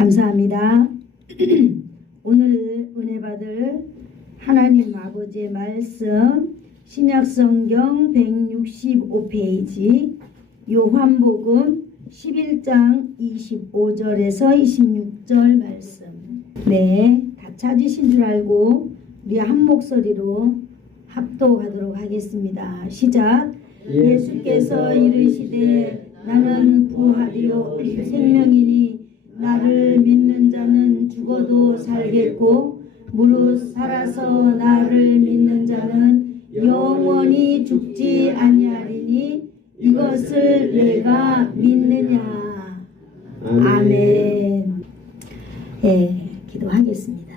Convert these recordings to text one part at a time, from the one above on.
감사합니다. 오늘 은혜 받을 하나님 아버지의 말씀 신약성경 165페이지 요한복음 11장 25절에서 26절 말씀. 네, 다 찾으신 줄 알고 우리 한 목소리로 합독하도록 하겠습니다. 시작. 예수께서 이르시되 나는 부활이요 생명이니 나를 믿는 자는 죽어도 살겠고 무릇 살아서 나를 믿는 자는 영원히 죽지 아니하리니 이것을 내가 믿느냐. 아멘. 예, 기도하겠습니다.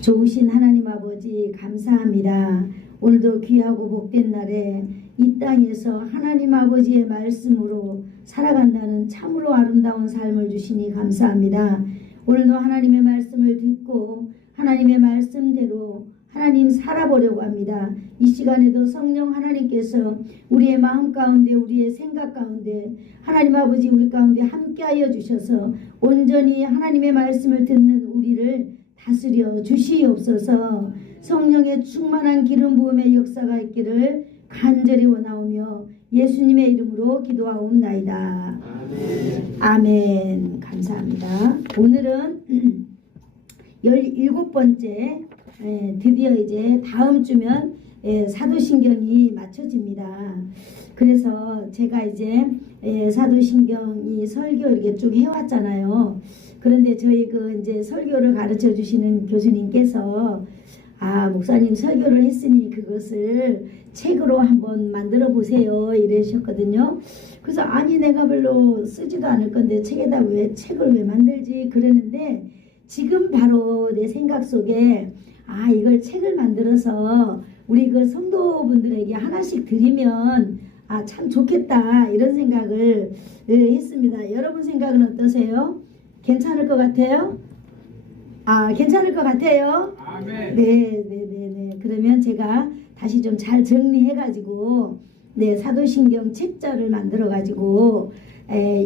좋으신 하나님 아버지 감사합니다. 오늘도 귀하고 복된 날에 이 땅에서 하나님 아버지의 말씀으로 살아간다는 참으로 아름다운 삶을 주시니 감사합니다. 오늘도 하나님의 말씀을 듣고 하나님의 말씀대로 하나님 살아보려고 합니다. 이 시간에도 성령 하나님께서 우리의 마음 가운데 우리의 생각 가운데 하나님 아버지 우리 가운데 함께하여 주셔서 온전히 하나님의 말씀을 듣는 우리를 다스려 주시옵소서. 성령의 충만한 기름 부음의 역사가 있기를 간절히 원하오며 예수님의 이름으로 기도하옵나이다. 아멘. 감사합니다. 오늘은 17번째 드디어 이제 다음 주면 사도신경이 맞춰집니다. 그래서 제가 이제 사도신경이 설교 이렇게 쭉 해왔잖아요. 그런데 저희 이제 설교를 가르쳐 주시는 교수님께서 목사님 설교를 했으니 그것을 책으로 한번 만들어 보세요 이러셨거든요. 그래서 아니 내가 별로 쓰지도 않을 건데 책에다 왜 책을 왜 만들지 그러는데 지금 바로 내 생각 속에 이걸 책을 만들어서 우리 그 성도분들에게 하나씩 드리면 참 좋겠다 이런 생각을 했습니다. 여러분 생각은 어떠세요? 괜찮을 것 같아요? 괜찮을 것 같아요? 아멘. 네. 그러면 제가 다시 좀 잘 정리해가지고 사도신경 책자를 만들어가지고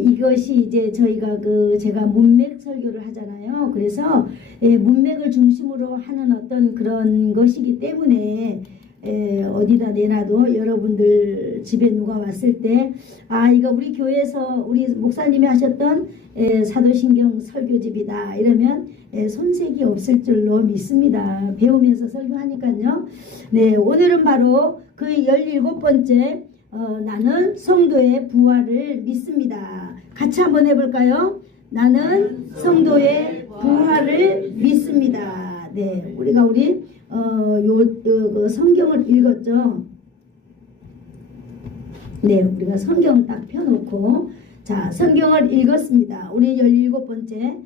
이것이 이제 저희가 제가 문맥 설교를 하잖아요. 그래서 문맥을 중심으로 하는 어떤 그런 것이기 때문에 어디다 내놔도 여러분들 집에 누가 왔을 때 이거 우리 교회에서 우리 목사님이 하셨던 사도신경 설교집이다 이러면 손색이 없을 줄로 믿습니다. 배우면서 설교하니까요. 네, 오늘은 바로 그 17번째 나는 성도의 부활을 믿습니다. 같이 한번 해볼까요? 나는 성도의 부활을 믿습니다. 네, 우리가 그 성경을 읽었죠. 네, 우리가 성경을 딱 펴놓고 자 성경을 읽었습니다. 우리 17번째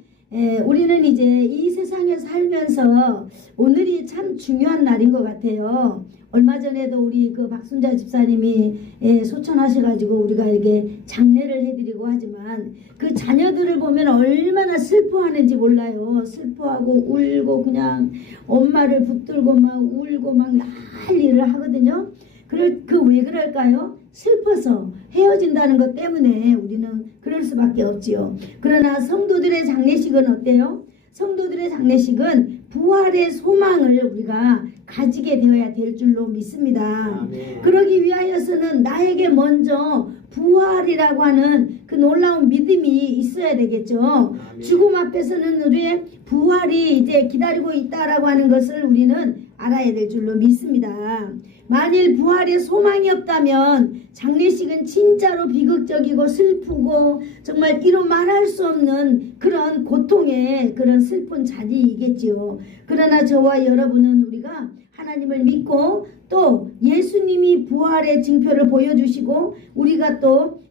우리는 이제 이 세상에 살면서 오늘이 참 중요한 날인 것 같아요. 얼마 전에도 우리 그 박순자 집사님이 소천하셔가지고 우리가 이렇게 장례를 해드리고 하지만 그 자녀들을 보면 얼마나 슬퍼하는지 몰라요. 슬퍼하고 울고 그냥 엄마를 붙들고 막 울고 막 난리를 하거든요. 왜 그럴까요? 슬퍼서 헤어진다는 것 때문에 우리는 그럴 수밖에 없지요. 그러나 성도들의 장례식은 어때요? 성도들의 장례식은 부활의 소망을 우리가 가지게 되어야 될 줄로 믿습니다. 아멘. 그러기 위하여서는 나에게 먼저 부활이라고 하는 그 놀라운 믿음이 있어야 되겠죠. 아멘. 죽음 앞에서는 우리의 부활이 이제 기다리고 있다라고 하는 것을 우리는 알아야 될 줄로 믿습니다. 만일 부활의 소망이 없다면 장례식은 진짜로 비극적이고 슬프고 정말 이루 말할 수 없는 그런 고통의 그런 슬픈 자리이겠지요. 그러나 저와 여러분은 우리가 하나님을 믿고 또 예수님이 부활의 징표를 보여주시고 우리가 또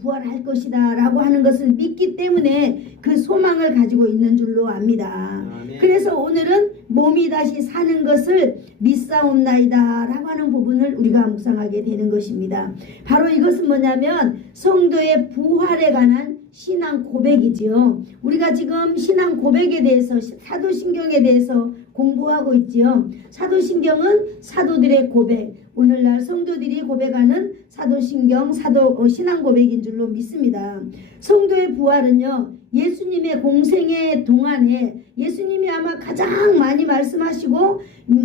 부활할 것이다 라고 하는 것을 믿기 때문에 그 소망을 가지고 있는 줄로 압니다. 아멘. 그래서 오늘은 몸이 다시 사는 것을 믿사옵나이다 라고 하는 부분을 우리가 묵상하게 되는 것입니다. 바로 이것은 뭐냐면 성도의 부활에 관한 신앙 고백이지요. 우리가 지금 신앙 고백에 대해서 사도신경에 대해서 공부하고 있지요. 사도신경은 사도들의 고백, 오늘날 성도들이 고백하는 사도신경, 신앙 고백인 줄로 믿습니다. 성도의 부활은요, 예수님의 공생의 동안에 예수님이 아마 가장 많이 말씀하시고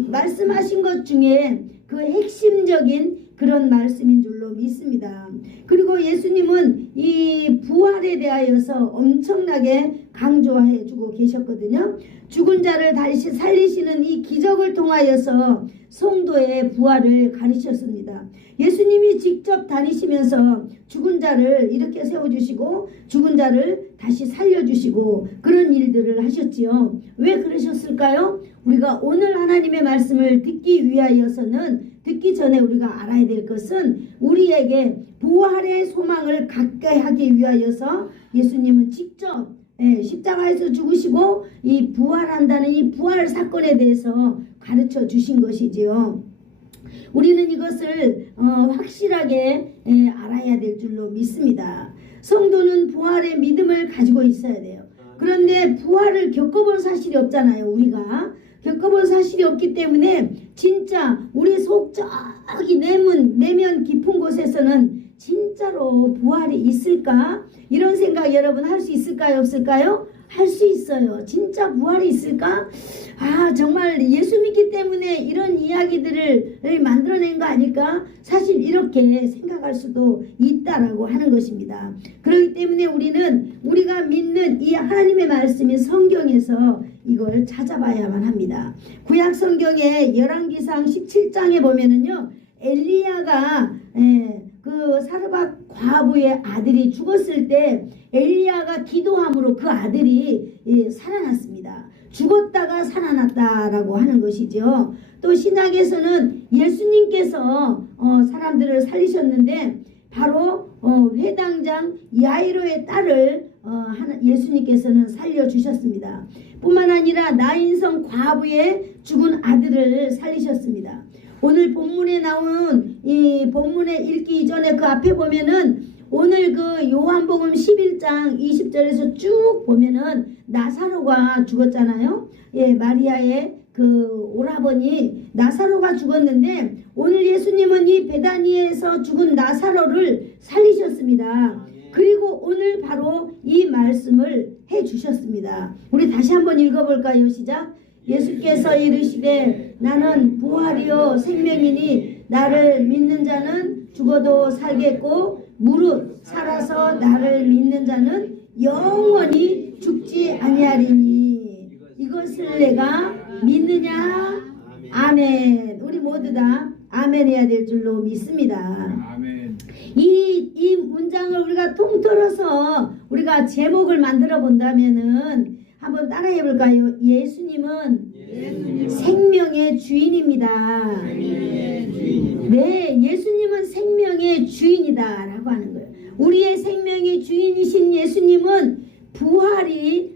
말씀하신 것 중에 그 핵심적인 그런 말씀인 줄로 믿습니다. 그리고 예수님은 이 부활에 대하여서 엄청나게 강조해 주고 계셨거든요. 죽은 자를 다시 살리시는 이 기적을 통하여서 성도의 부활을 가르쳤습니다. 예수님이 직접 다니시면서 죽은 자를 이렇게 세워주시고 죽은 자를 다시 살려주시고 그런 일들을 하셨지요. 왜 그러셨을까요? 우리가 오늘 하나님의 말씀을 듣기 위하여서는, 듣기 전에 우리가 알아야 될 것은, 우리에게 부활의 소망을 갖게 하기 위하여서 예수님은 직접 십자가에서 죽으시고 이 부활한다는 이 부활 사건에 대해서 가르쳐 주신 것이지요. 우리는 이것을 확실하게 알아야 될 줄로 믿습니다. 성도는 부활의 믿음을 가지고 있어야 돼요. 그런데 부활을 겪어본 사실이 없잖아요. 우리가 겪어본 사실이 없기 때문에 진짜 우리 속 저기 내면 깊은 곳에서는 진짜로 부활이 있을까? 이런 생각 여러분 할 수 있을까요? 없을까요? 할 수 있어요. 진짜 부활이 있을까? 정말 예수 믿기 때문에 이런 이야기들을 만들어낸 거 아닐까? 사실 이렇게 생각할 수도 있다라고 하는 것입니다. 그렇기 때문에 우리가 믿는 이 하나님의 말씀인 성경에서 이걸 찾아봐야만 합니다. 구약 성경의 열왕기상 17장에 보면은요, 엘리야가 그 사르밧 과부의 아들이 죽었을 때 엘리야가 기도함으로 그 아들이 살아났습니다. 죽었다가 살아났다라고 하는 것이죠. 또 신약에서는 예수님께서 사람들을 살리셨는데 바로 회당장 야이로의 딸을 예수님께서는 살려주셨습니다. 뿐만 아니라 나인성 과부의 죽은 아들을 살리셨습니다. 오늘 본문에 나온 이 본문에 읽기 이전에 그 앞에 보면은 오늘 그 요한복음 11장 20절에서 쭉 보면은 나사로가 죽었잖아요. 마리아의 그 오라버니 나사로가 죽었는데 오늘 예수님은 이 베다니에서 죽은 나사로를 살리셨습니다. 그리고 오늘 바로 이 말씀을 해 주셨습니다. 우리 다시 한번 읽어볼까요? 시작. 예수께서 이르시되 나는 부활이요 생명이니 나를 믿는 자는 죽어도 살겠고 무릇 살아서 나를 믿는 자는 영원히 죽지 아니하리니 이것을 내가 믿느냐? 아멘. 우리 모두 다 아멘 해야 될 줄로 믿습니다. 아멘. 이 문장을 우리가 통틀어서 우리가 제목을 만들어 본다면은 한번 따라해 볼까요? 예수님은 생명의 주인입니다. 네, 예수님은 생명의 주인이다 라고 하는 거예요. 우리의 생명의 주인이신 예수님은 부활이요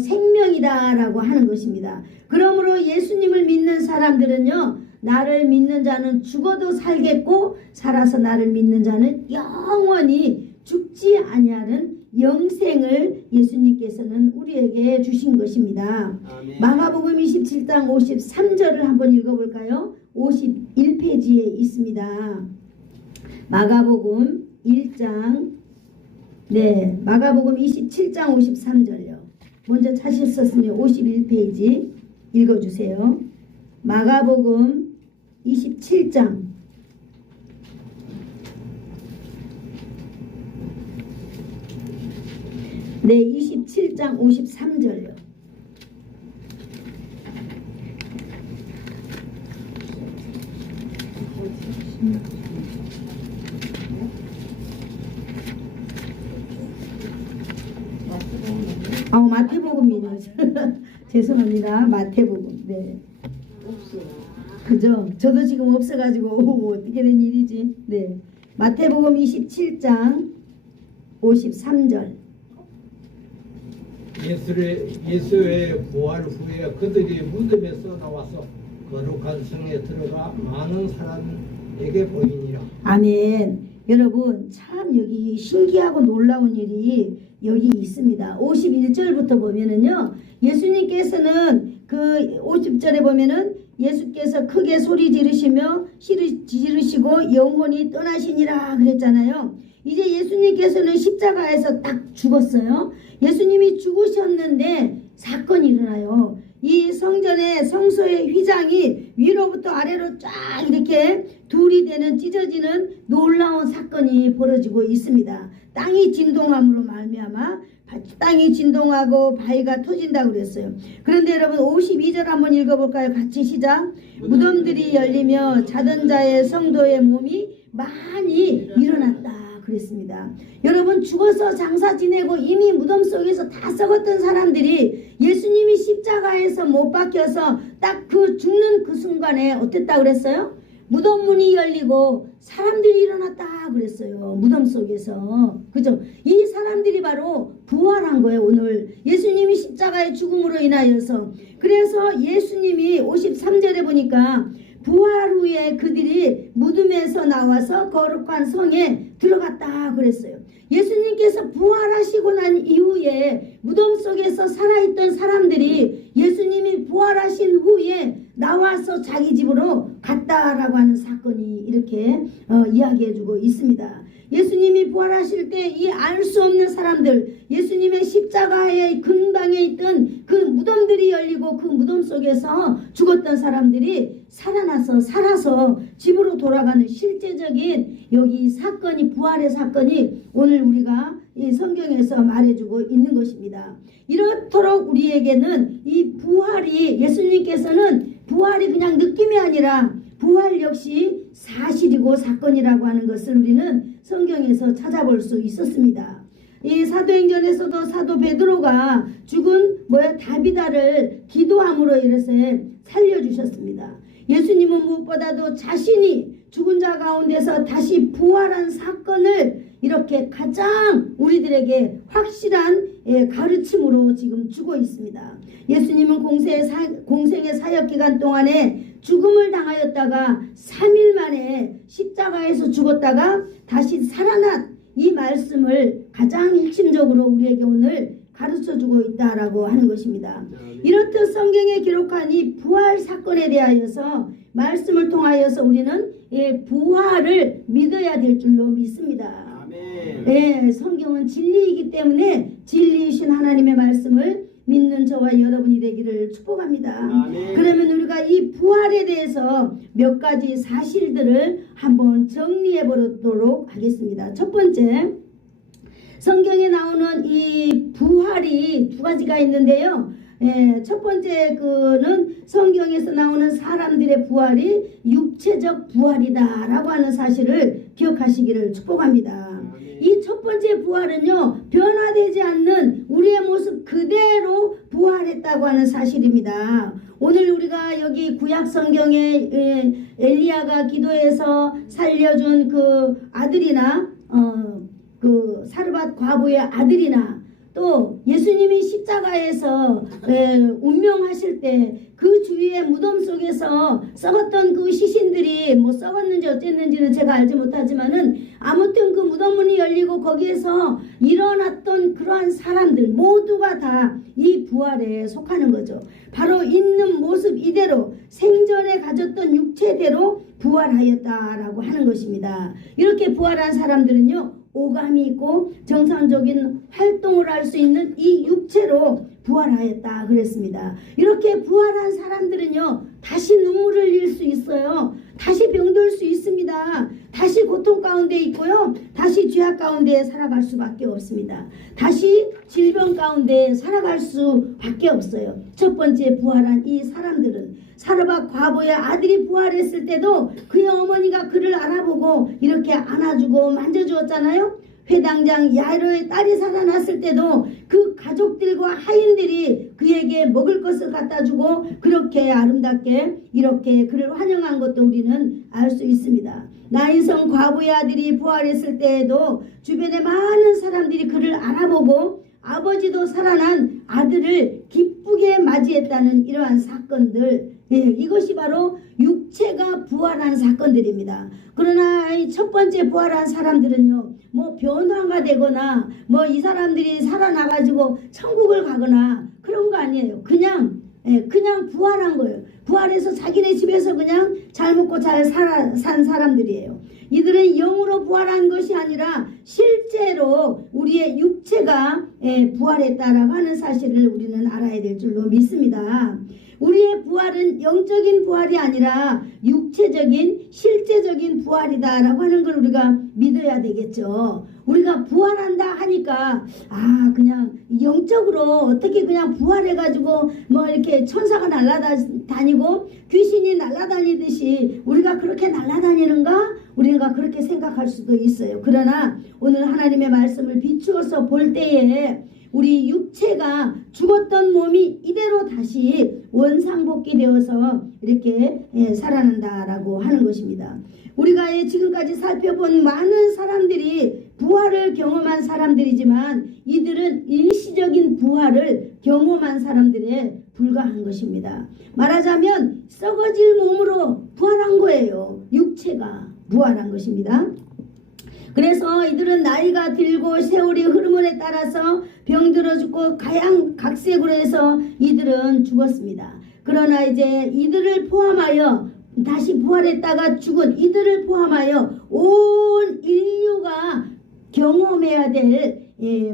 생명이다 라고 하는 것입니다. 그러므로 예수님을 믿는 사람들은요, 나를 믿는 자는 죽어도 살겠고 살아서 나를 믿는 자는 영원히 죽지 아니하는 영생을 예수님께서는 우리에게 주신 것입니다. 아멘. 마가복음 27장 53절을 한번 읽어볼까요? 51페이지에 있습니다. 마가복음 1장 마가복음 27장 53절요. 먼저 찾으셨으면 51페이지 읽어주세요. 마가복음 27장 27장 53절요. 마태복음이네. 죄송합니다. 마태복음. 네. 그죠? 저도 지금 없어가지고 어떻게 된 일이지? 네. 마태복음 27장 53절. 예수의 부활 후에 그들이 무덤에서 나와서 거룩한 성에 들어가 많은 사람에게 보이니라. 아멘. 여러분 참 여기 신기하고 놀라운 일이 여기 있습니다. 51절부터 보면은요. 예수님께서는 그 50절에 보면은 예수께서 크게 소리 지르시고 영혼이 떠나시니라 그랬잖아요. 이제 예수님께서는 십자가에서 딱 죽었어요. 예수님이 죽으셨는데 사건이 일어나요. 이 성소의 휘장이 위로부터 아래로 쫙 이렇게 둘이 되는 찢어지는 놀라운 사건이 벌어지고 있습니다. 땅이 진동함으로 말미암아 땅이 진동하고 바위가 터진다고 그랬어요. 그런데 여러분 52절 한번 읽어볼까요? 같이 시작. 무덤들이 열리며 자던 자의 성도의 몸이 많이 일어났다 그랬습니다. 여러분 죽어서 장사 지내고 이미 무덤 속에서 다 썩었던 사람들이 예수님이 십자가에서 못 박혀서 딱 그 죽는 그 순간에 어땠다 그랬어요? 무덤 문이 열리고 사람들이 일어났다 그랬어요. 무덤 속에서. 그죠? 이 사람들이 바로 부활한 거예요. 오늘 예수님이 십자가의 죽음으로 인하여서. 그래서 예수님이 53절에 보니까 부활 후에 그들이 무덤에서 나와서 거룩한 성에 들어갔다 그랬어요. 예수님께서 부활하시고 난 이후에 무덤 속에서 살아있던 사람들이 예수님이 부활하신 후에 나와서 자기 집으로 갔다라고 하는 사건이 이렇게 이야기해주고 있습니다. 예수님이 부활하실 때 이 알 수 없는 사람들, 예수님의 십자가의 근방에 있던 그 무덤들이 열리고 그 무덤 속에서 죽었던 사람들이 살아서 집으로 돌아가는 실제적인 여기 사건이, 부활의 사건이 오늘 우리가 이 성경에서 말해주고 있는 것입니다. 이렇도록 우리에게는 이 부활이, 예수님께서는 부활이 그냥 느낌이 아니라 부활 역시 사실이고 사건이라고 하는 것을 우리는 성경에서 찾아볼 수 있었습니다. 이 사도행전에서도 사도 베드로가 죽은 다비다를 기도함으로 이렇게 살려주셨습니다. 예수님은 무엇보다도 자신이 죽은 자 가운데서 다시 부활한 사건을 이렇게 가장 우리들에게 확실한 가르침으로 지금 주고 있습니다. 예수님은 공생의 사역기간 동안에 죽음을 당하였다가 3일 만에 십자가에서 죽었다가 다시 살아난 이 말씀을 가장 핵심적으로 우리에게 오늘 가르쳐주고 있다라고 하는 것입니다. 이렇듯 성경에 기록한 이 부활 사건에 대하여서 말씀을 통하여서 우리는 부활을 믿어야 될 줄로 믿습니다. 성경은 진리이기 때문에 진리이신 하나님의 말씀을 믿는 저와 여러분이 되기를 축복합니다. 아멘. 그러면 우리가 이 부활에 대해서 몇 가지 사실들을 한번 정리해 보도록 하겠습니다. 첫 번째, 성경에 나오는 이 부활이 두 가지가 있는데요. 첫 번째 그는 성경에서 나오는 사람들의 부활이 육체적 부활이다 라고 하는 사실을 기억하시기를 축복합니다. 이 첫 번째 부활은요, 변화되지 않는 우리의 모습 그대로 부활했다고 하는 사실입니다. 오늘 우리가 여기 구약 성경에 엘리야가 기도해서 살려준 그 아들이나 그 사르밧 과부의 아들이나 또 예수님이 십자가에서 운명하실 때 그 주위의 무덤 속에서 썩었던 그 시신들이 썩었는지 어쨌는지는 제가 알지 못하지만은 아무튼 그 무덤 문이 열리고 거기에서 일어났던 그러한 사람들 모두가 다 이 부활에 속하는 거죠. 바로 있는 모습 이대로 생전에 가졌던 육체대로 부활하였다라고 하는 것입니다. 이렇게 부활한 사람들은요, 오감이 있고 정상적인 활동을 할 수 있는 이 육체로 부활하였다 그랬습니다. 이렇게 부활한 사람들은요, 다시 눈물을 흘릴 수 있어요. 다시 병들 수 있습니다. 다시 고통 가운데 있고요, 다시 죄악 가운데 살아갈 수밖에 없습니다. 다시 질병 가운데 살아갈 수밖에 없어요. 첫 번째 부활한 이 사람들은 사르밧 과부의 아들이 부활했을 때도 그의 어머니가 그를 알아보고 이렇게 안아주고 만져주었잖아요. 회당장 야이로의 딸이 살아났을 때도 그 가족들과 하인들이 그에게 먹을 것을 갖다 주고 그렇게 아름답게 이렇게 그를 환영한 것도 우리는 알 수 있습니다. 나인성 과부의 아들이 부활했을 때에도 주변에 많은 사람들이 그를 알아보고 아버지도 살아난 아들을 기쁘게 맞이했다는 이러한 사건들, 예, 이것이 바로 육체가 부활한 사건들입니다. 그러나 이 첫 번째 부활한 사람들은요, 뭐 변화가 되거나 뭐 이 사람들이 살아나가지고 천국을 가거나 그런 거 아니에요. 그냥 부활한 거예요. 부활해서 자기네 집에서 그냥 잘 먹고 잘 산 사람들이에요. 이들은 영으로 부활한 것이 아니라 실제로 우리의 육체가 부활했다라고 하는 사실을 우리는 알아야 될 줄로 믿습니다. 우리의 부활은 영적인 부활이 아니라 육체적인 실제적인 부활이다라고 하는 걸 우리가 믿어야 되겠죠. 우리가 부활한다 하니까 그냥 영적으로 어떻게 그냥 부활해가지고 뭐 이렇게 천사가 날아다니고 귀신이 날아다니듯이 우리가 그렇게 날아다니는가? 우리가 그렇게 생각할 수도 있어요. 그러나 오늘 하나님의 말씀을 비추어서 볼 때에 우리 육체가 죽었던 몸이 이대로 다시 원상복귀되어서 이렇게 살아난다라고 하는 것입니다. 우리가 지금까지 살펴본 많은 사람들이 부활을 경험한 사람들이지만 이들은 일시적인 부활을 경험한 사람들에 불과한 것입니다. 말하자면 썩어질 몸으로 부활한 거예요. 육체가 부활한 것입니다. 그래서 이들은 나이가 들고 세월이 흐름에 따라서 병들어 죽고 각색으로 해서 이들은 죽었습니다. 그러나 이제 이들을 포함하여 다시 부활했다가 죽은 이들을 포함하여 온 인류가 경험해야 될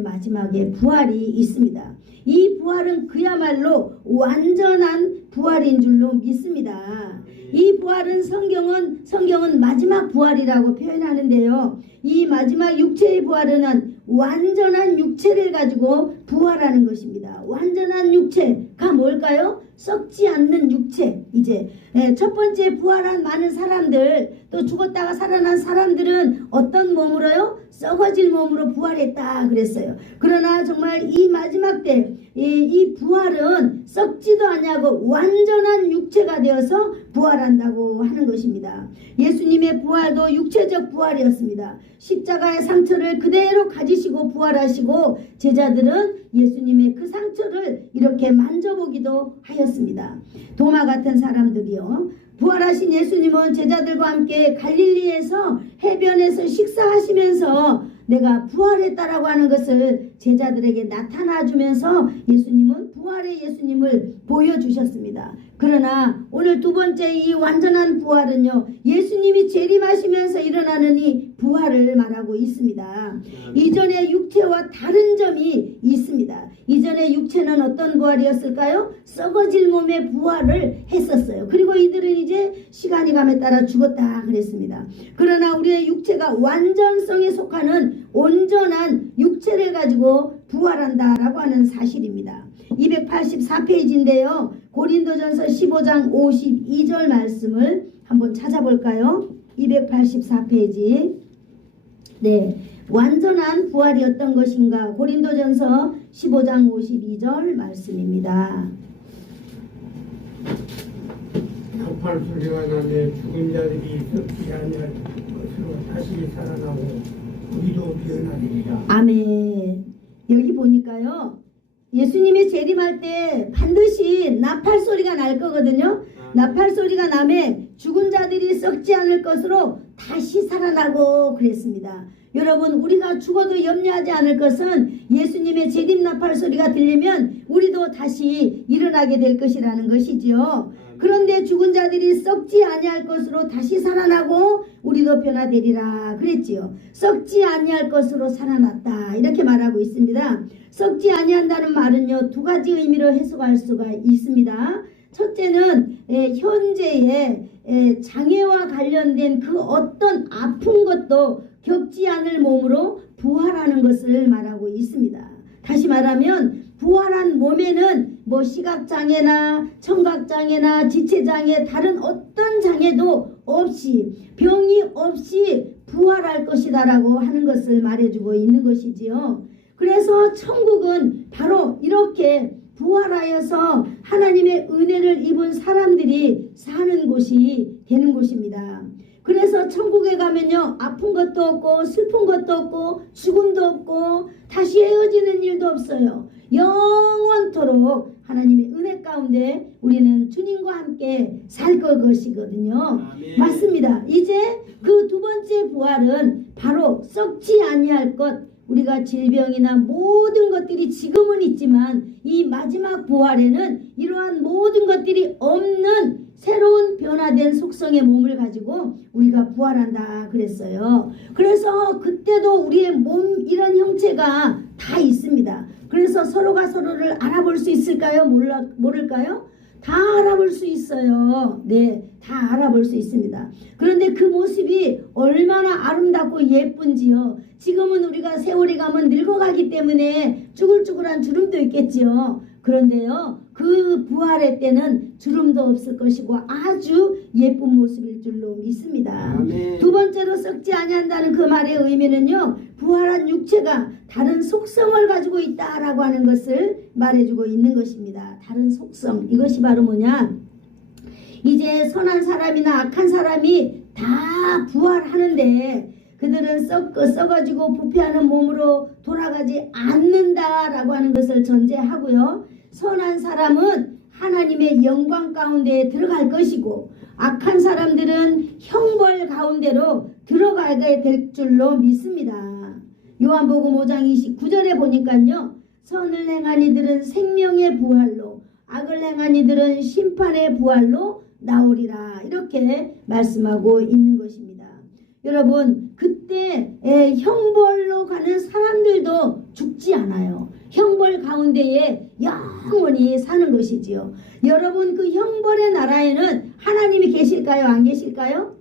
마지막에 부활이 있습니다. 이 부활은 그야말로 완전한 부활인 줄로 믿습니다. 이 부활은 성경은 마지막 부활이라고 표현하는데요. 이 마지막 육체의 부활은 완전한 육체를 가지고 부활하는 것입니다. 완전한 육체가 뭘까요? 썩지 않는 육체. 이제 첫 번째 부활한 많은 사람들, 또 죽었다가 살아난 사람들은 어떤 몸으로요? 썩어질 몸으로 부활했다 그랬어요. 그러나 정말 이 마지막 때 이 부활은 썩지도 아니하고 완전한 육체가 되어서 부활한다고 하는 것입니다. 예수님의 부활도 육체적 부활이었습니다. 십자가의 상처를 그대로 가지시고 부활하시고 제자들은 예수님의 그 상처를 이렇게 만져보기도 하였습니다. 도마 같은 사람들이요. 부활하신 예수님은 제자들과 함께 갈릴리에서 해변에서 식사하시면서 내가 부활했다라고 하는 것을 제자들에게 나타나주면서 예수님은 부활의 예수님을 보여주셨습니다. 그러나 오늘 두 번째 이 완전한 부활은요, 예수님이 재림하시면서 일어나는 이 부활을 말하고 있습니다. 이전의 육체와 다른 점이 있습니다. 이전의 육체는 어떤 부활이었을까요? 썩어질 몸의 부활을 했었어요. 그리고 이들은 이제 시간이 감에 따라 죽었다 그랬습니다. 그러나 우리의 육체가 완전성에 속하는 온전한 육체를 가지고 부활한다라고 하는 사실입니다. 284페이지인데요. 고린도전서 15장 52절 말씀을 한번 찾아볼까요? 284페이지. 네, 완전한 부활이 어떤 것인가? 고린도전서 15장 52절 말씀입니다. 나팔 소리가 나네 죽은 자들이 썩지 아니할 것으로 다시 살아나고 우리도 변하리라. 아멘. 여기 보니까요, 예수님이 재림할 때 반드시 나팔 소리가 날 거거든요. 나팔 소리가 나면 죽은 자들이 썩지 않을 것으로 다시 살아나고 그랬습니다. 여러분, 우리가 죽어도 염려하지 않을 것은 예수님의 재림 나팔 소리가 들리면 우리도 다시 일어나게 될 것이라는 것이지요. 그런데 죽은 자들이 썩지 아니할 것으로 다시 살아나고 우리도 변화되리라 그랬지요. 썩지 아니할 것으로 살아났다 이렇게 말하고 있습니다. 썩지 아니한다는 말은요, 두 가지 의미로 해석할 수가 있습니다. 첫째는 현재의 장애와 관련된 그 어떤 아픈 것도 겪지 않을 몸으로 부활하는 것을 말하고 있습니다. 다시 말하면 부활한 몸에는 뭐 시각장애나 청각장애나 지체장애 다른 어떤 장애도 없이 병이 없이 부활할 것이다 라고 하는 것을 말해주고 있는 것이지요. 그래서 천국은 바로 이렇게 부활하여서 하나님의 은혜를 입은 사람들이 사는 곳이 되는 곳입니다. 그래서 천국에 가면요, 아픈 것도 없고 슬픈 것도 없고 죽음도 없고 다시 헤어지는 일도 없어요. 영원토록 하나님의 은혜 가운데 우리는 주님과 함께 살 것이거든요. 아멘. 맞습니다. 이제 그 두 번째 부활은 바로 썩지 아니할 것, 우리가 질병이나 모든 것들이 지금은 있지만 이 마지막 부활에는 이러한 모든 것들이 없는 새로운 변화된 속성의 몸을 가지고 우리가 부활한다 그랬어요. 그래서 그때도 우리의 몸 이런 형체가 다 있습니다. 그래서 서로가 서로를 알아볼 수 있을까요? 모를까요? 다 알아볼 수 있어요. 네, 다 알아볼 수 있습니다. 그런데 그 모습이 얼마나 아름답고 예쁜지요. 지금은 우리가 세월이 가면 늙어가기 때문에 쭈글쭈글한 주름도 있겠지요. 그런데요, 그 부활의 때는 주름도 없을 것이고 아주 예쁜 모습일 줄로 믿습니다. 아멘. 두 번째로 썩지 아니한다는 그 말의 의미는요, 부활한 육체가 다른 속성을 가지고 있다라고 하는 것을 말해주고 있는 것입니다. 다른 속성, 이것이 바로 뭐냐, 이제 선한 사람이나 악한 사람이 다 부활하는데 그들은 썩어지고 부패하는 몸으로 돌아가지 않는다라고 하는 것을 전제하고요. 선한 사람은 하나님의 영광 가운데 들어갈 것이고 악한 사람들은 형벌 가운데로 들어가게 될 줄로 믿습니다. 요한복음 5장 29절에 보니까요, 선을 행한 이들은 생명의 부활로, 악을 행한 이들은 심판의 부활로 나오리라, 이렇게 말씀하고 있는 것입니다. 여러분, 그때 형벌로 가는 사람들도 죽지 않아요. 형벌 가운데에 영원히 사는 것이지요. 여러분, 그 형벌의 나라에는 하나님이 계실까요? 안 계실까요?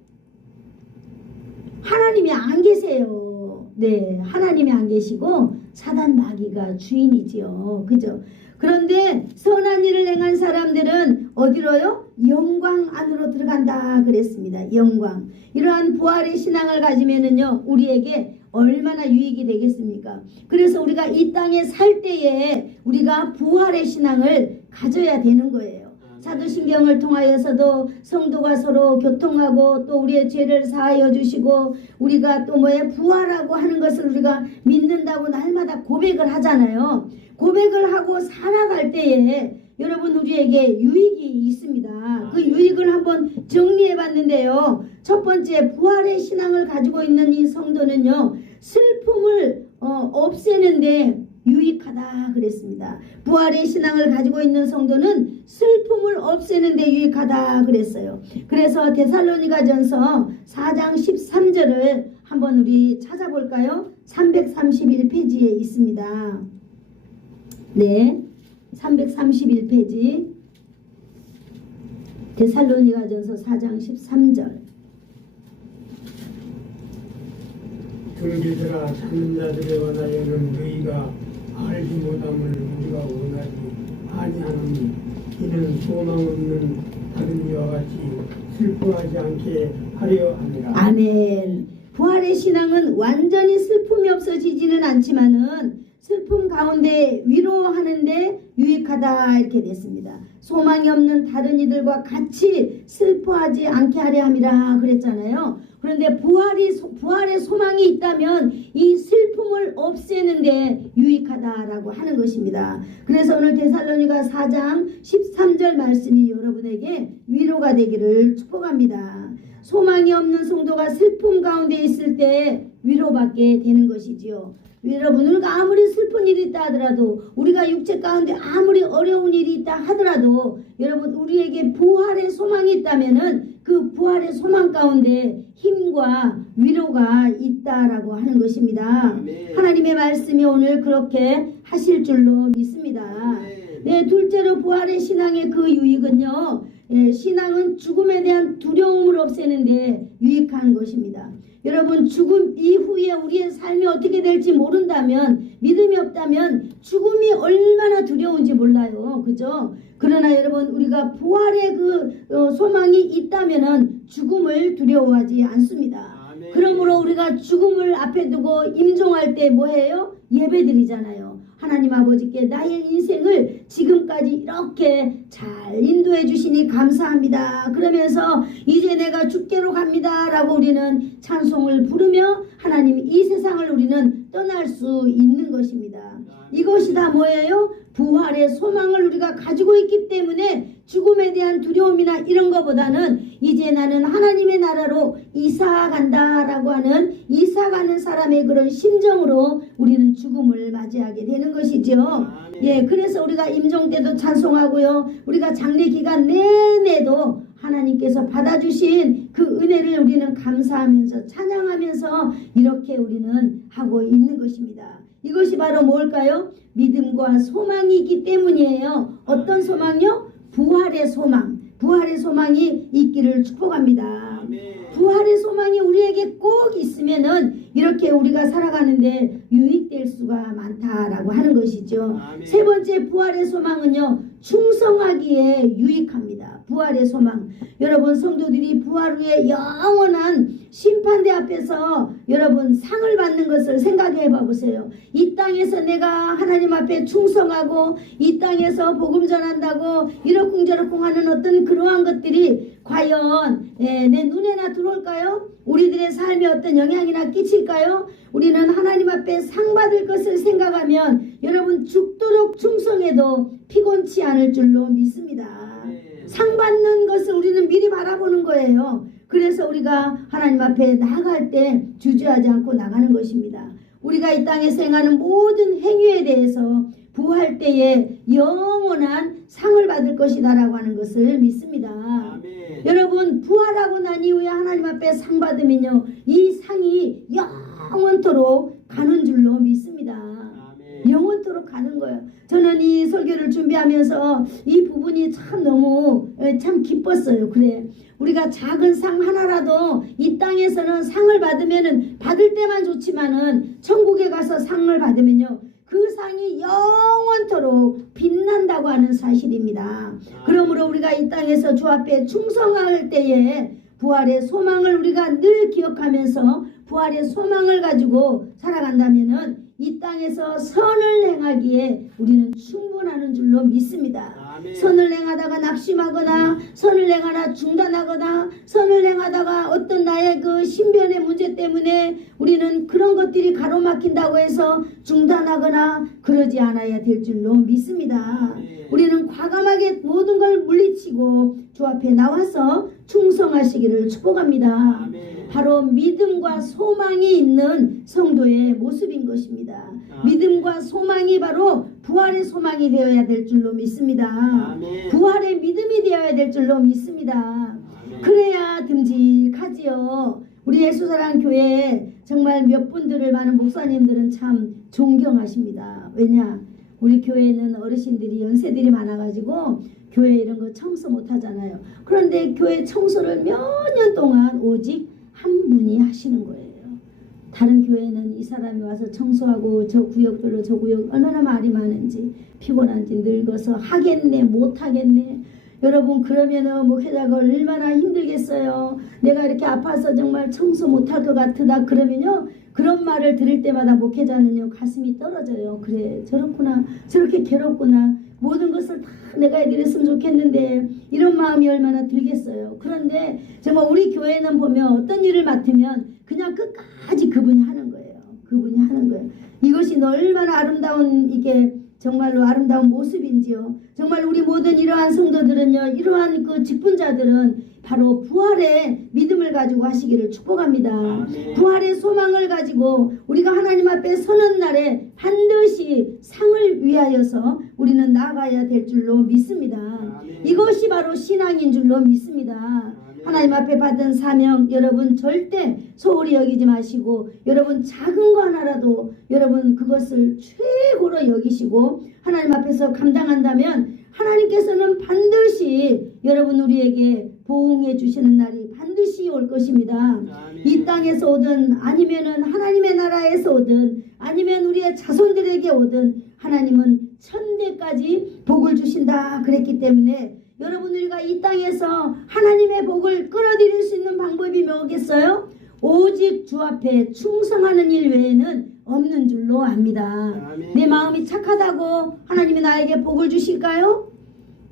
하나님이 안 계세요. 네, 하나님이 안 계시고 사단 마귀가 주인이지요. 그죠? 그런데 선한 일을 행한 사람들은 어디로요? 영광 안으로 들어간다 그랬습니다. 영광. 이러한 부활의 신앙을 가지면은요, 우리에게 얼마나 유익이 되겠습니까? 그래서 우리가 이 땅에 살 때에 우리가 부활의 신앙을 가져야 되는 거예요. 사도신경을 통하여서도 성도가 서로 교통하고 또 우리의 죄를 사하여 주시고 우리가 또 부활하고 하는 것을 우리가 믿는다고 날마다 고백을 하잖아요. 고백을 하고 살아갈 때에 여러분, 우리에게 유익이 있습니다. 그 유익을 한번 정리해 봤는데요. 첫 번째, 부활의 신앙을 가지고 있는 이 성도는요, 슬픔을 없애는데 유익하다 그랬습니다. 부활의 신앙을 가지고 있는 성도는 슬픔을 없애는데 유익하다 그랬어요. 그래서 데살로니가전서 4장 13절을 한번 우리 찾아볼까요? 331페이지에 있습니다. 네, 331페이지 데살로니가전서 4장 13절. 형제들아, 찾는 자들에 관하여는 너희가 알지 못함을 우리가 원하지 아니하노니 이는 소망 없는 다른 이와 같이 슬퍼하지 않게 하려 함이라. 아멘. 부활의 신앙은 완전히 슬픔이 없어지지는 않지만은 슬픔 가운데 위로하는데 유익하다 이렇게 됐습니다. 소망이 없는 다른 이들과 같이 슬퍼하지 않게 하려 함이라 그랬잖아요. 그런데 부활의 소망이 있다면 이 슬픔을 없애는데 유익하다라고 하는 것입니다. 그래서 오늘 데살로니가 4장 13절 말씀이 여러분에게 위로가 되기를 축복합니다. 소망이 없는 성도가 슬픔 가운데 있을 때 위로받게 되는 것이지요. 여러분, 우리가 아무리 슬픈 일이 있다 하더라도, 우리가 육체 가운데 아무리 어려운 일이 있다 하더라도, 여러분, 우리에게 부활의 소망이 있다면은 그 부활의 소망 가운데 힘과 위로가 있다라고 하는 것입니다. 아멘. 하나님의 말씀이 오늘 그렇게 하실 줄로 믿습니다. 아멘. 네, 둘째로 부활의 신앙의 그 유익은요, 신앙은 죽음에 대한 두려움을 없애는데 유익한 것입니다. 여러분, 죽음 이후에 우리의 삶이 어떻게 될지 모른다면, 믿음이 없다면 죽음이 얼마나 두려운지 몰라요. 그죠? 그러나 여러분, 우리가 부활의 그 소망이 있다면은 죽음을 두려워하지 않습니다. 아멘. 그러므로 우리가 죽음을 앞에 두고 임종할 때 뭐해요? 예배드리잖아요. 하나님 아버지께 나의 인생을 지금까지 이렇게 잘 인도해 주시니 감사합니다. 그러면서 이제 내가 주께로 갑니다 라고 우리는 찬송을 부르며 하나님 이 세상을 우리는 떠날 수 있는 것입니다. 이것이 다 뭐예요? 부활의 소망을 우리가 가지고 있기 때문에 죽음에 대한 두려움이나 이런 것보다는 이제 나는 하나님의 나라로 이사간다라고 하는 이사가는 사람의 그런 심정으로 우리는 죽음을 맞이하게 되는 것이죠. 예, 그래서 우리가 임종 때도 찬송하고요. 우리가 장례 기간 내내도 하나님께서 받아주신 그 은혜를 우리는 감사하면서 찬양하면서 이렇게 우리는 하고 있는 것입니다. 이것이 바로 뭘까요? 믿음과 소망이 있기 때문이에요. 어떤 소망요? 부활의 소망. 부활의 소망이 있기를 축복합니다. 부활의 소망이 우리에게 꼭 있으면은 이렇게 우리가 살아가는데 유익될 수가 많다라고 하는 것이죠. 세 번째 부활의 소망은요, 충성하기에 유익합니다. 부활의 소망. 여러분 성도들이 부활 후에 영원한 심판대 앞에서 여러분 상을 받는 것을 생각해 봐 보세요. 이 땅에서 내가 하나님 앞에 충성하고 이 땅에서 복음 전한다고 이러쿵저러쿵 하는 어떤 그러한 것들이 과연 내 눈에나 들어올까요? 우리들의 삶에 어떤 영향이나 끼칠까요? 우리는 하나님 앞에 상 받을 것을 생각하면 여러분 죽도록 충성해도 피곤치 않을 줄로 믿습니다. 상 받는 것을 우리는 미리 바라보는 거예요. 그래서 우리가 하나님 앞에 나아갈 때 주저하지 않고 나가는 것입니다. 우리가 이 땅에서 행하는 모든 행위에 대해서 부활 때에 영원한 상을 받을 것이다라고 하는 것을 믿습니다. 아멘. 여러분 부활하고 난 이후에 하나님 앞에 상 받으면요, 이 상이 영원토록 가는 줄로 믿습니다. 아멘. 영원토록 가는 거예요. 저는 이 설교를 준비하면서 이 부분이 참 너무 참 기뻤어요. 그래, 우리가 작은 상 하나라도 이 땅에서는 상을 받으면은 받을 때만 좋지만은 천국에 가서 상을 받으면요, 그 상이 영원토록 빛난다고 하는 사실입니다. 그러므로 우리가 이 땅에서 주 앞에 충성할 때에 부활의 소망을 우리가 늘 기억하면서 부활의 소망을 가지고 살아간다면은 이 땅에서 선을 행하기에 우리는 충분하는 줄로 믿습니다. 아멘. 선을 행하다가 낙심하거나 선을 행하다 중단하거나 선을 행하다가 어떤 나의 그 신변의 문제 때문에 우리는 그런 것들이 가로막힌다고 해서 중단하거나 그러지 않아야 될 줄로 믿습니다. 아멘. 우리는 과감하게 모든 걸 물리치고 주 앞에 나와서 충성하시기를 축복합니다. 아멘. 바로 믿음과 소망이 있는 성도의 모습인 것입니다. 믿음과 소망이 바로 부활의 소망이 되어야 될 줄로 믿습니다. 아멘. 부활의 믿음이 되어야 될 줄로 믿습니다. 아멘. 그래야 듬직하지요. 우리 예수사랑교회 정말 몇 분들을 많은 목사님들은 참 존경하십니다. 왜냐? 우리 교회는 어르신들이 연세들이 많아가지고 교회 이런 거 청소 못하잖아요. 그런데 교회 청소를 몇 년 동안 오직 한 분이 하시는 거예요. 다른 교회는 이 사람이 와서 청소하고 저 구역별로 저 구역 얼마나 말이 많은지 피곤한지 늙어서 하겠네 못하겠네. 여러분 그러면은 목회자가 얼마나 힘들겠어요. 내가 이렇게 아파서 정말 청소 못할 것 같으다 그러면요, 그런 말을 들을 때마다 목회자는요 가슴이 떨어져요. 그래 저렇구나, 저렇게 괴롭구나, 모든 것을 다 내가 해드렸으면 좋겠는데 이런 마음이 얼마나 들겠어요. 그런데 정말 우리 교회는 보면 어떤 일을 맡으면 그냥 끝까지 그분이 하는 거예요. 그분이 하는 거예요. 이것이 얼마나 아름다운, 이게 정말로 아름다운 모습인지요. 정말 우리 모든 이러한 성도들은요, 이러한 그 직분자들은 바로 부활의 믿음을 가지고 하시기를 축복합니다. 아멘. 부활의 소망을 가지고 우리가 하나님 앞에 서는 날에 반드시 상을 위하여서 우리는 나아가야 될 줄로 믿습니다. 아멘. 이것이 바로 신앙인 줄로 믿습니다. 아멘. 하나님 앞에 받은 사명 여러분 절대 소홀히 여기지 마시고 여러분 작은 거 하나라도 여러분 그것을 최고로 여기시고 하나님 앞에서 감당한다면 하나님께서는 반드시 여러분 우리에게 보응해 주시는 날이 반드시 올 것입니다. 아멘. 이 땅에서 오든 아니면은 하나님의 나라에서 오든 아니면 우리의 자손들에게 오든 하나님은 천대까지 복을 주신다 그랬기 때문에 여러분 우리가 이 땅에서 하나님의 복을 끌어들일 수 있는 방법이 뭐겠어요? 오직 주 앞에 충성하는 일 외에는 없는 줄로 압니다. 아멘. 내 마음이 착하다고 하나님이 나에게 복을 주실까요?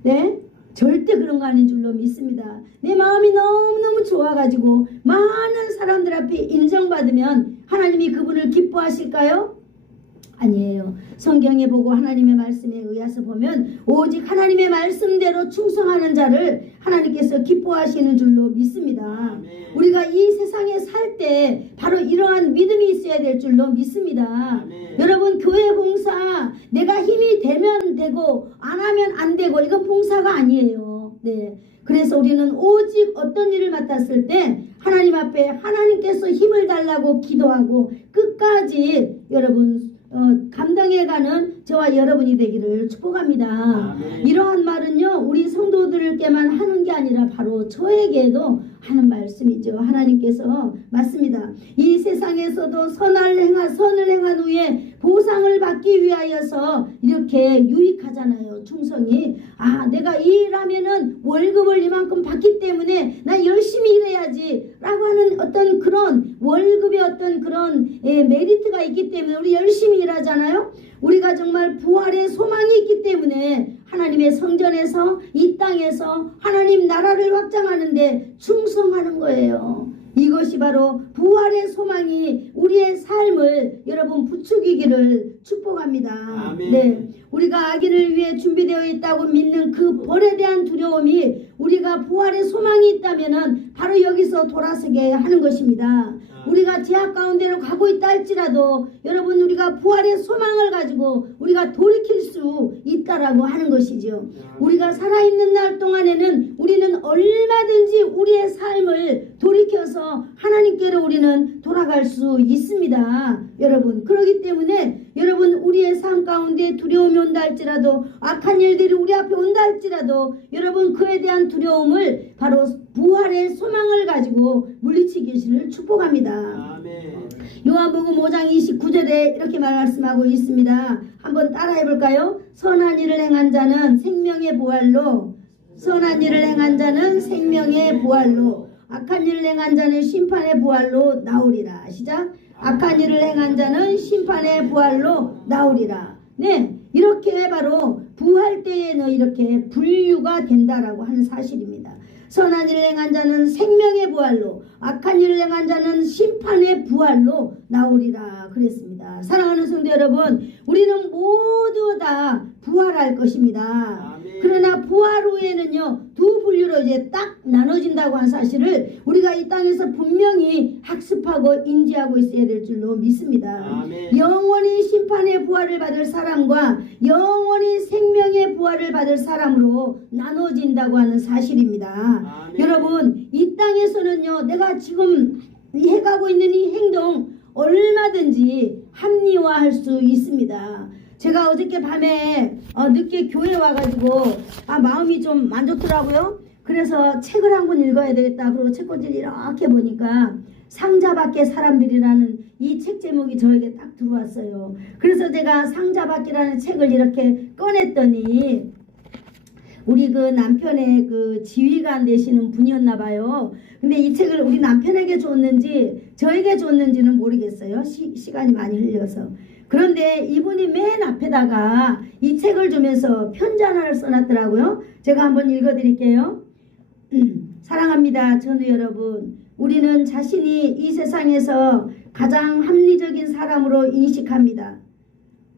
네? 절대 그런 거 아닌 줄로 믿습니다. 내 마음이 너무너무 좋아가지고 많은 사람들 앞에 인정받으면 하나님이 그분을 기뻐하실까요? 아니에요. 성경에 보고 하나님의 말씀에 의해서 보면 오직 하나님의 말씀대로 충성하는 자를 하나님께서 기뻐하시는 줄로 믿습니다. 우리가 이 세상에 살 때 바로 이러한 믿음이 있어야 될 줄로 믿습니다. 여러분, 교회 봉사 내가 힘이 되면 되고 안 하면 안 되고 이건 봉사가 아니에요. 네. 그래서 우리는 오직 어떤 일을 맡았을 때 하나님 앞에 하나님께서 힘을 달라고 기도하고 끝까지 여러분 감당해가는 저와 여러분이 되기를 축복합니다. 이러한 말은요, 우리 성도들께만 하는 게 아니라 바로 저에게도 하는 말씀이죠. 하나님께서 맞습니다. 이 세상에서도 선을 행한 후에 보상을 받기 위하여서 이렇게 유익하잖아요. 충성이. 아, 내가 이 일하면은 월급을 이만큼 받기 때문에 나 열심히 일해야지 라고 하는 어떤 그런 월급의 어떤 그런 메리트가 있기 때문에 우리 열심히 일하잖아요. 우리가 정말 부활의 소망이 있기 때문에 하나님의 성전에서 이 땅에서 하나님 나라를 확장하는데 충성하는 거예요. 이것이 바로 부활의 소망이 우리의 삶을 여러분 부추기기를 축복합니다. 아멘. 네, 우리가 악인을 위해 준비되어 있다고 믿는 그 벌에 대한 두려움이 우리가 부활의 소망이 있다면은 바로 여기서 돌아서게 하는 것입니다. 우리가 제약 가운데로 가고 있다 할지라도 여러분 우리가 부활의 소망을 가지고 우리가 돌이킬 수 있다라고 하는 것이죠. 우리가 살아있는 날 동안에는 우리는 얼마든지 우리의 삶을 돌이켜서 하나님께로 우리는 돌아갈 수 있습니다. 여러분, 그렇기 때문에 여러분 우리의 삶 가운데 두려움이 온다 할지라도 악한 일들이 우리 앞에 온다 할지라도 여러분 그에 대한 두려움을 바로 부활의 소망을 가지고 물리치기를 축복합니다. 아멘. 요한복음 5장 29절에 이렇게 말씀하고 있습니다. 한번 따라해 볼까요? 선한 일을 행한 자는 생명의 부활로, 선한 일을 행한 자는 생명의 부활로, 악한 일을 행한 자는 심판의 부활로 나오리라. 시작. 악한 일을 행한 자는 심판의 부활로 나오리라. 네, 이렇게 바로 부활 때에는 이렇게 분류가 된다라고 하는 사실입니다. 선한 일을 행한 자는 생명의 부활로, 악한 일을 행한 자는 심판의 부활로 나오리라 그랬습니다. 사랑하는 성도 여러분, 우리는 모두 다 부활할 것입니다. 아멘. 그러나 부활 후에는요, 두 분류로 이제 딱 나눠진다고 한 사실을 우리가 이 땅에서 분명히 학습하고 인지하고 있어야 될 줄로 믿습니다. 아멘. 영원히 심판의 부활을 받을 사람과 영원히 생명의 부활을 받을 사람으로 나눠진다고 하는 사실입니다. 아멘. 여러분, 이 땅에서는요, 내가 지금 해가고 있는 이 행동 얼마든지 합리화할 수 있습니다. 제가 어저께 밤에 늦게 교회 와가지고 마음이 좀 만족더라고요. 그래서 책을 한 권 읽어야 되겠다. 그리고 책꽂이를 이렇게 보니까 상자 밖의 사람들이라는 이 책 제목이 저에게 딱 들어왔어요. 그래서 제가 상자 밖이라는 책을 이렇게 꺼냈더니 우리 그 남편의 그 지휘관 되시는 분이었나 봐요. 근데 이 책을 우리 남편에게 줬는지 저에게 줬는지는 모르겠어요. 시간이 많이 흘려서. 그런데 이분이 맨 앞에다가 이 책을 주면서 편지 하나를 써놨더라고요. 제가 한번 읽어드릴게요. 사랑합니다, 전우 여러분. 우리는 자신이 이 세상에서 가장 합리적인 사람으로 인식합니다.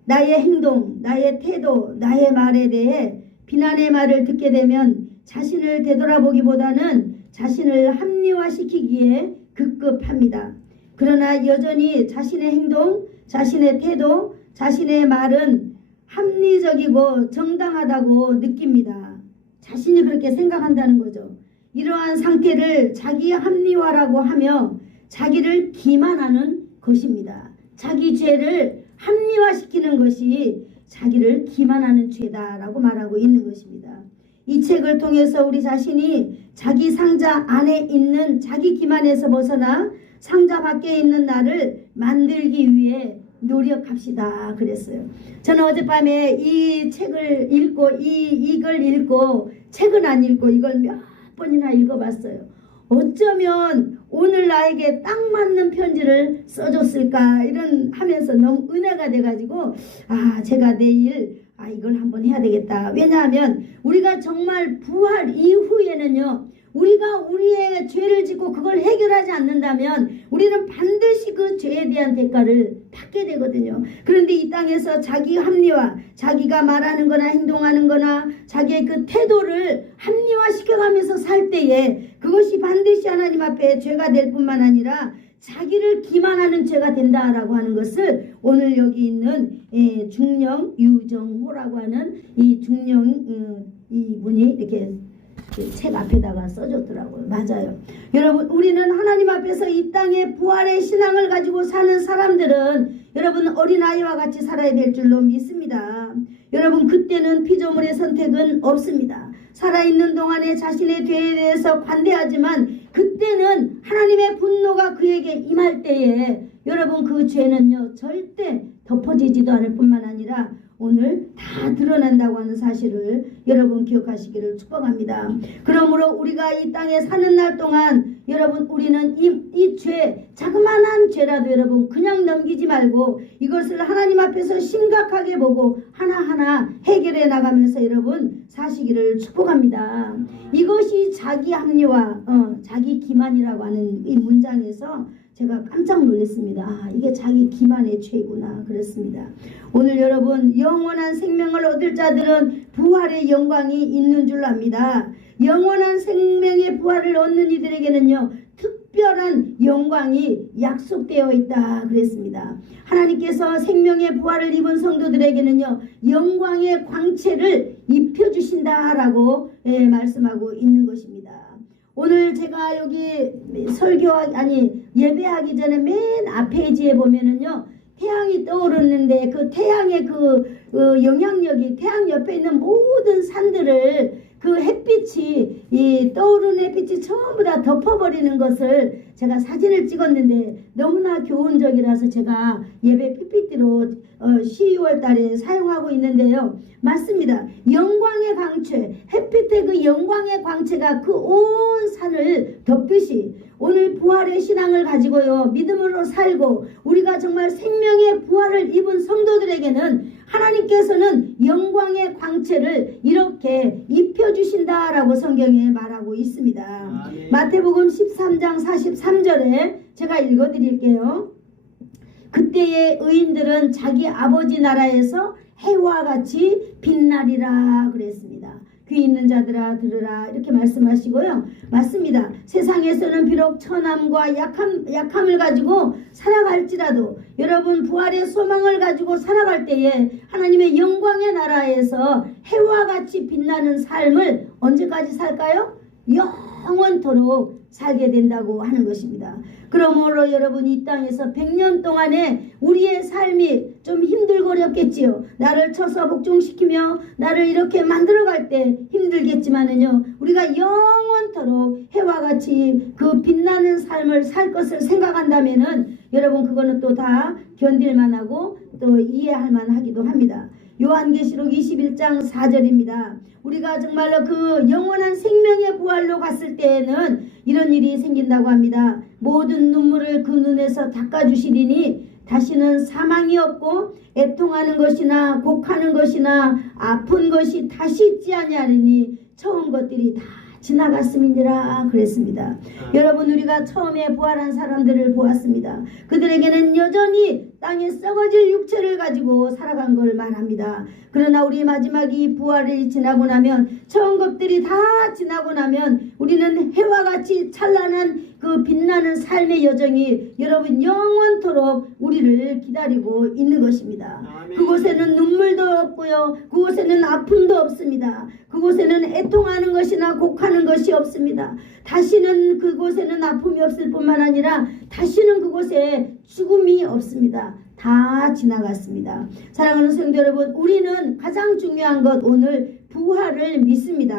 나의 행동, 나의 태도, 나의 말에 대해 비난의 말을 듣게 되면 자신을 되돌아보기보다는 자신을 합리화시키기에 급급합니다. 그러나 여전히 자신의 행동, 자신의 태도, 자신의 말은 합리적이고 정당하다고 느낍니다. 자신이 그렇게 생각한다는 거죠. 이러한 상태를 자기 합리화라고 하며 자기를 기만하는 것입니다. 자기 죄를 합리화시키는 것이 자기를 기만하는 죄다라고 말하고 있는 것입니다. 이 책을 통해서 우리 자신이 자기 상자 안에 있는 자기 기만에서 벗어나 상자 밖에 있는 나를 만들기 위해 노력합시다 그랬어요. 저는 어젯밤에 이 책을 읽고 이걸 읽고 책은 안 읽고 이걸 몇 번이나 읽어봤어요. 어쩌면 오늘 나에게 딱 맞는 편지를 써줬을까 이런 하면서 너무 은혜가 돼가지고 제가 내일 이걸 한번 해야 되겠다. 왜냐하면 우리가 정말 부활 이후에는요, 우리가 우리의 죄를 짓고 그걸 해결하지 않는다면 우리는 반드시 그 죄에 대한 대가를 받게 찾게 되거든요. 그런데 이 땅에서 자기 합리화, 자기가 말하는 거나 행동하는 거나 자기의 그 태도를 합리화시켜가면서 살 때에 그것이 반드시 하나님 앞에 죄가 될 뿐만 아니라 자기를 기만하는 죄가 된다라고 하는 것을 오늘 여기 있는 중령 유정호라고 하는 이 중령 이분이 이렇게 책 앞에다가 써줬더라고요. 맞아요. 여러분, 우리는 하나님 앞에서 이 땅에 부활의 신앙을 가지고 사는 사람들은 여러분 어린아이와 같이 살아야 될 줄로 믿습니다. 여러분, 그때는 피조물의 선택은 없습니다. 살아있는 동안에 자신의 죄에 대해서 관대하지만 그때는 하나님의 분노가 그에게 임할 때에 여러분 그 죄는요 절대 덮어지지도 않을 뿐만 아니라 오늘 다 드러난다고 하는 사실을 여러분 기억하시기를 축복합니다. 그러므로 우리가 이 땅에 사는 날 동안 여러분 우리는 이 죄, 자그마한 죄라도 여러분 그냥 넘기지 말고 이것을 하나님 앞에서 심각하게 보고 하나하나 해결해 나가면서 여러분 사시기를 축복합니다. 이것이 자기 합리화, 자기 기만이라고 하는 이 문장에서 제가 깜짝 놀랐습니다. 아, 이게 자기 기만의 죄구나. 그렇습니다. 오늘 여러분 영원한 생명을 얻을 자들은 부활의 영광이 있는 줄 압니다. 영원한 생명의 부활을 얻는 이들에게는요 특별한 영광이 약속되어 있다 그랬습니다. 하나님께서 생명의 부활을 입은 성도들에게는요 영광의 광채를 입혀주신다라고 말씀하고 있는 것입니다. 오늘 제가 여기 예배하기 전에 맨 앞 페이지에 보면은요 태양이 떠오르는데 그 태양의 그 영향력이 태양 옆에 있는 모든 산들을 그 햇빛이 이 떠오르는 햇빛이 전부 다 덮어버리는 것을 제가 사진을 찍었는데 너무나 교훈적이라서 제가 예배 PPT로 12월 달에 사용하고 있는데요. 맞습니다. 영광의 광채, 햇빛의 그 영광의 광채가 그 온 산을 덮듯이 오늘 부활의 신앙을 가지고요 믿음으로 살고 우리가 정말 생명의 부활을 입은 성도들에게는 하나님께서는 영광의 광채를 이렇게 입혀주신다라고 성경에 말하고 있습니다. 아멘. 마태복음 13장 43절에 제가 읽어드릴게요. 그때의 의인들은 자기 아버지 나라에서 해와 같이 빛나리라 그랬습니다. 귀 있는 자들아 들으라 이렇게 말씀하시고요. 맞습니다. 세상에서는 비록 천함과 약함을 가지고 살아갈지라도 여러분 부활의 소망을 가지고 살아갈 때에 하나님의 영광의 나라에서 해와 같이 빛나는 삶을 언제까지 살까요? 영원토록 살게 된다고 하는 것입니다. 그러므로 여러분 이 땅에서 100년 동안에 우리의 삶이 좀 힘들고 어렵겠지요. 나를 쳐서 복종시키며 나를 이렇게 만들어갈 때 힘들겠지만은요 우리가 영원토록 해와 같이 그 빛나는 삶을 살 것을 생각한다면은 여러분 그거는 또 다 견딜만하고 또 이해할 만하기도 합니다. 요한계시록 21장 4절입니다. 우리가 정말로 그 영원한 생명의 부활로 갔을 때에는 이런 일이 생긴다고 합니다. 모든 눈물을 그 눈에서 닦아주시리니 다시는 사망이 없고 애통하는 것이나 곡하는 것이나 아픈 것이 다시 있지 아니하리니 처음 것들이 다 지나갔음이니라 그랬습니다. 여러분 우리가 처음에 부활한 사람들을 보았습니다. 그들에게는 여전히 땅에 썩어질 육체를 가지고 살아간 걸 말합니다. 그러나 우리 마지막이 부활이 지나고 나면 처음 것들이 다 지나고 나면 우리는 해와 같이 찬란한 그 빛나는 삶의 여정이 여러분 영원토록 우리를 기다리고 있는 것입니다. 아멘. 그곳에는 눈물도 없고요. 그곳에는 아픔도 없습니다. 그곳에는 애통하는 것이나 곡하는 것이 없습니다. 다시는 그곳에는 아픔이 없을 뿐만 아니라 다시는 그곳에 죽음이 없습니다. 다 지나갔습니다. 사랑하는 성도 여러분, 우리는 가장 중요한 것 오늘 부활을 믿습니다.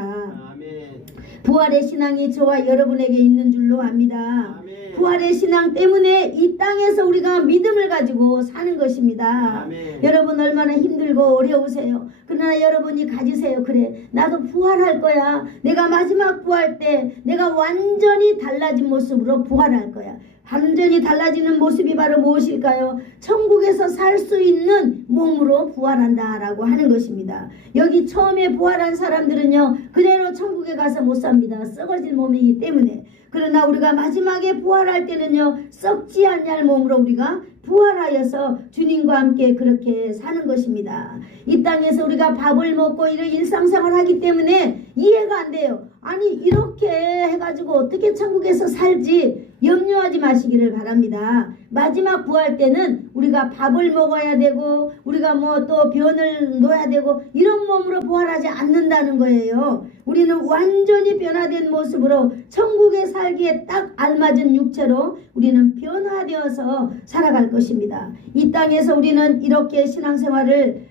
아멘. 부활의 신앙이 저와 여러분에게 있는 줄로 압니다. 아멘. 부활의 신앙 때문에 이 땅에서 우리가 믿음을 가지고 사는 것입니다. 아멘. 여러분 얼마나 힘들고 어려우세요. 그러나 여러분이 가지세요. 그래 나도 부활할 거야. 내가 마지막 부활 때 내가 완전히 달라진 모습으로 부활할 거야. 완전히 달라지는 모습이 바로 무엇일까요? 천국에서 살 수 있는 몸으로 부활한다라고 하는 것입니다. 여기 처음에 부활한 사람들은요 그대로 천국에 가서 못 삽니다. 썩어질 몸이기 때문에. 그러나 우리가 마지막에 부활할 때는요, 썩지 않냐를 몸으로 우리가 부활하여서 주님과 함께 그렇게 사는 것입니다. 이 땅에서 우리가 밥을 먹고 이런 일상생활 하기 때문에 이해가 안 돼요. 아니 이렇게 해가지고 어떻게 천국에서 살지 염려하지 마시기를 바랍니다. 마지막 부활 때는 우리가 밥을 먹어야 되고 우리가 뭐 또 변을 놓아야 되고 이런 몸으로 부활하지 않는다는 거예요. 우리는 완전히 변화된 모습으로 천국에 살기에 딱 알맞은 육체로 우리는 변화되어서 살아갈 것입니다. 이 땅에서 우리는 이렇게 신앙생활을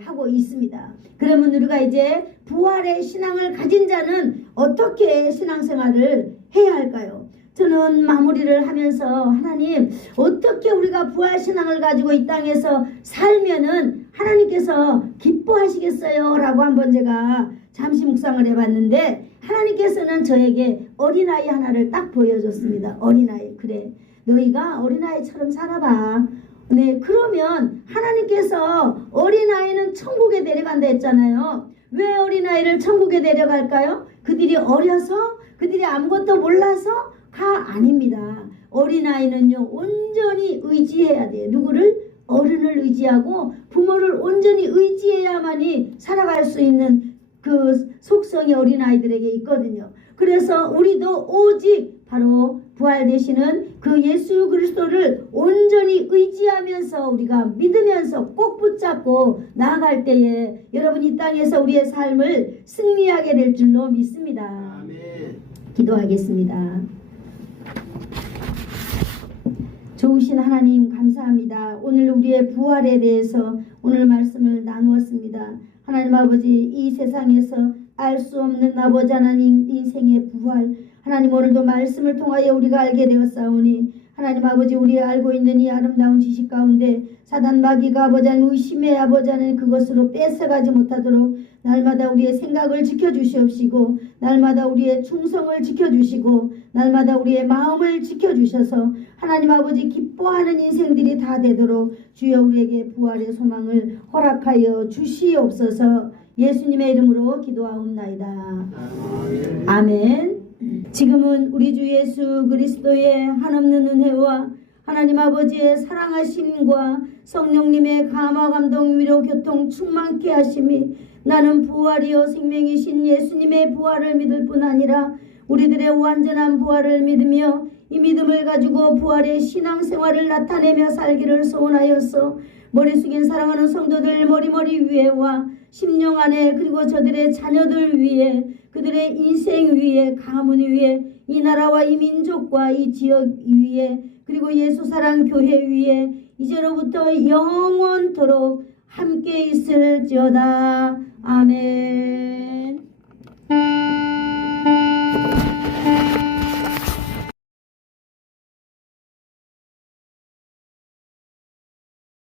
하고 있습니다. 그러면 우리가 이제 부활의 신앙을 가진 자는 어떻게 신앙생활을 해야 할까요? 저는 마무리를 하면서 하나님 어떻게 우리가 부활신앙을 가지고 이 땅에서 살면은 하나님께서 기뻐하시겠어요? 라고 한번 제가 잠시 묵상을 해봤는데 하나님께서는 저에게 어린아이 하나를 딱 보여줬습니다. 어린아이. 그래 너희가 어린아이처럼 살아봐. 네, 그러면 하나님께서 어린아이는 천국에 데려간다 했잖아요. 왜 어린아이를 천국에 데려갈까요? 그들이 어려서 그들이 아무것도 몰라서 가 아닙니다. 어린아이는요 온전히 의지해야 돼요. 누구를? 어른을 의지하고 부모를 온전히 의지해야만이 살아갈 수 있는 그 속성이 어린아이들에게 있거든요. 그래서 우리도 오직 바로 부활되시는 그 예수 그리스도를 온전히 의지하면서 우리가 믿으면서 꼭 붙잡고 나아갈 때에 여러분 이 땅에서 우리의 삶을 승리하게 될 줄로 믿습니다. 아멘. 기도하겠습니다. 좋으신 하나님 감사합니다. 오늘 우리의 부활에 대해서 오늘 말씀을 나누었습니다. 하나님 아버지 이 세상에서 알 수 없는 아버지 하나님 인생의 부활 하나님 오늘도 말씀을 통하여 우리가 알게 되었사오니 하나님 아버지 우리 알고 있는 이 아름다운 지식 가운데 사단 마귀가 아버지 하나님 의심의 아버지 하나님 그것으로 뺏어가지 못하도록 날마다 우리의 생각을 지켜주시옵시고 날마다 우리의 충성을 지켜주시고 날마다 우리의 마음을 지켜주셔서 하나님 아버지 기뻐하는 인생들이 다 되도록 주여 우리에게 부활의 소망을 허락하여 주시옵소서. 예수님의 이름으로 기도하옵나이다. 아멘. 지금은 우리 주 예수 그리스도의 한없는 은혜와 하나님 아버지의 사랑하심과 성령님의 감화 감동 위로 교통 충만케 하심이 나는 부활이요 생명이신 예수님의 부활을 믿을 뿐 아니라 우리들의 완전한 부활을 믿으며 이 믿음을 가지고 부활의 신앙생활을 나타내며 살기를 소원하였소. 머리 숙인 사랑하는 성도들 머리머리 위에와 심령 안에 그리고 저들의 자녀들 위에 그들의 인생 위에 가문 위에 이 나라와 이 민족과 이 지역 위에 그리고 예수사랑 교회 위에 이제로부터 영원토록 함께 있을지어다. 아멘.